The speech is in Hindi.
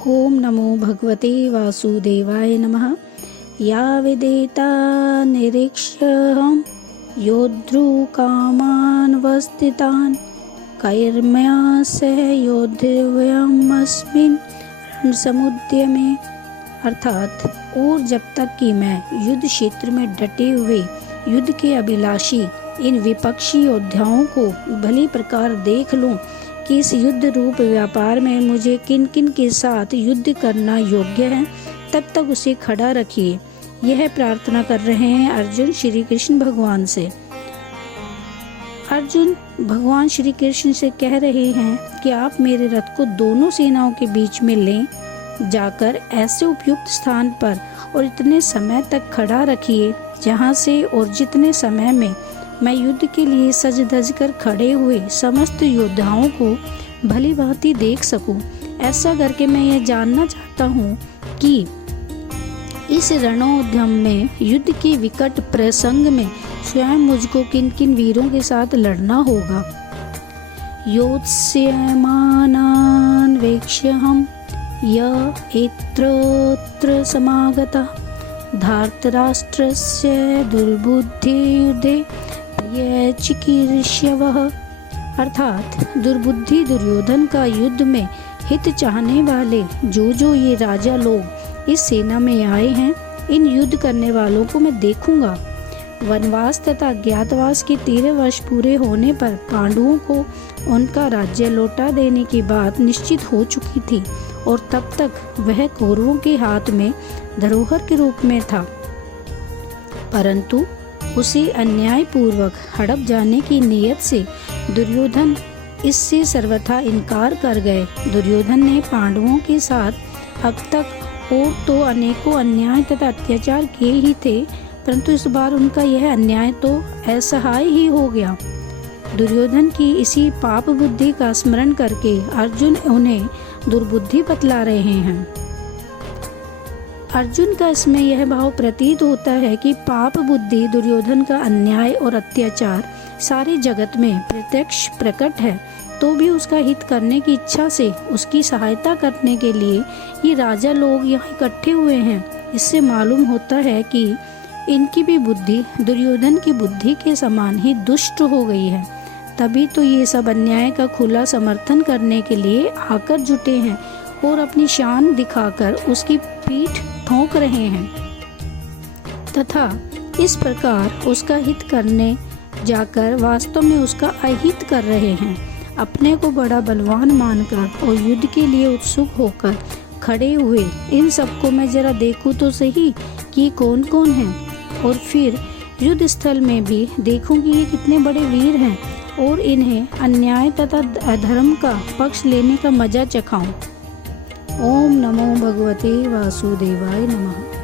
ओम नमो भगवते वासुदेवाय नमः। या विदेता निरीक्ष्यहं योद्धृकामानवस्थितान् कैर्मया सह योद्धव्यमस्मिन् रणसमुद्यमे। अर्थात और जब तक कि मैं युद्ध क्षेत्र में डटे हुए युद्ध के अभिलाषी इन विपक्षी योद्धाओं को भली प्रकार देख लूं कि इस युद्ध रूप व्यापार में मुझे किन किन के साथ युद्ध करना योग्य है, तब तक उसे खड़ा रखिए। यह प्रार्थना कर रहे हैं अर्जुन श्री कृष्ण भगवान से। अर्जुन भगवान श्री कृष्ण से कह रहे हैं कि आप मेरे रथ को दोनों सेनाओं के बीच में लें जाकर ऐसे उपयुक्त स्थान पर और इतने समय तक खड़ा रखिए जहाँ से और जितने समय में मैं युद्ध के लिए सज धज कर खड़े हुए समस्त योद्धाओं को भली भांति देख सकूं। ऐसा करके मैं यह जानना चाहता हूँ कि इस रणोद्यम में युद्ध के विकट प्रसंग में स्वयं मुझको किन किन वीरों के साथ लड़ना होगा। योत्स्यमानान् वेक्ष्यहं य एत्रत्र समागतः धार्तराष्ट्रस्य दुर्बुद्धियुद्धे प्रिय चिकीर्ष्यवः। अर्थात दुर्बुद्धि दुर्योधन का युद्ध में हित चाहने वाले जो ये राजा लोग इस सेना में आए हैं, इन युद्ध करने वालों को मैं देखूंगा। वनवास तथा अज्ञातवास के 13 वर्ष पूरे होने पर पांडवों को उनका राज्य लौटा देने की बात निश्चित हो चुकी थी और तब तक वह कौरवों के हाथ में धरोहर के रूप में था, परंतु उसे अन्याय पूर्वक हड़प जाने की नीयत से दुर्योधन इससे सर्वथा इनकार कर गए। दुर्योधन ने पांडवों के साथ अब तक और तो अनेकों अन्याय तथा अत्याचार किए ही थे, परंतु इस बार उनका यह अन्याय तो असहाय ही हो गया। दुर्योधन की इसी पाप बुद्धि का स्मरण करके अर्जुन उन्हें दुर्बुद्धि बतला रहे हैं। अर्जुन का इसमें यह भाव प्रतीत होता है कि पाप बुद्धि दुर्योधन का अन्याय और अत्याचार सारे जगत में प्रत्यक्ष प्रकट है, तो भी उसका हित करने की इच्छा से उसकी सहायता करने के लिए ये राजा लोग यहाँ इकट्ठे हुए हैं। इससे मालूम होता है कि इनकी भी बुद्धि दुर्योधन की बुद्धि के समान ही दुष्ट हो गई है, तभी तो ये सब अन्याय का खुला समर्थन करने के लिए आकर जुटे हैं और अपनी शान दिखाकर उसकी पीठ ठोक रहे हैं तथा इस प्रकार उसका हित करने जाकर वास्तव में उसका अहित कर रहे हैं। अपने को बड़ा बलवान मानकर और युद्ध के लिए उत्सुक होकर खड़े हुए इन सबको मैं जरा देखूं तो सही कि कौन कौन है, और फिर युद्ध स्थल में भी देखूं कि ये कितने बड़े वीर हैं और इन्हें अन्याय तथा अधर्म का पक्ष लेने का मजा चखाऊं। ओम नमो भगवते वासुदेवाय नमः।